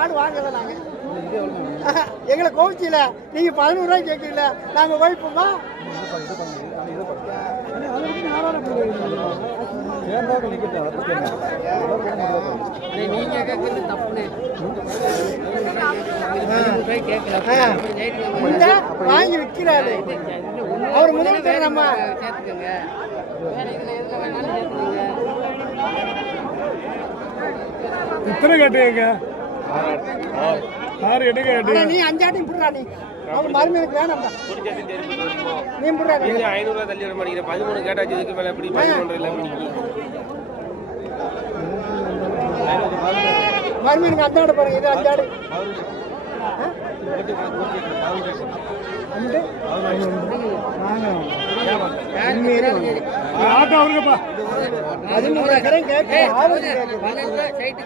ஆடு வாங்கல நாங்க எங்களை கோவிச்சில நீங்க 11 ரூபாய் கேட்கல நாங்க வைப்போமா வாங்கி விற்கிறாரு அவர் முதல் நம்ம எத்தனை கேட்டீங்க? 6 எடுக்க கேட்டீங்க. நீ 5 ஆட்டையும் புடுறா நீ. அவங்க மருமனுக்கு வேணாம்டா. நீ புடுறா. நீ 500 ரூபாய் தள்ளி வர மாட்டீங்க. 13 கேட்டாச்சு இதுக்கு மேல எப்படி 13 இல்ல அப்படி. மருமனுக்கு 5 ஆடு பாருங்க. இது 5 ஆடு. ஆட்டோ அவருங்கப்பா. 13 கேட்க 6 கேட்க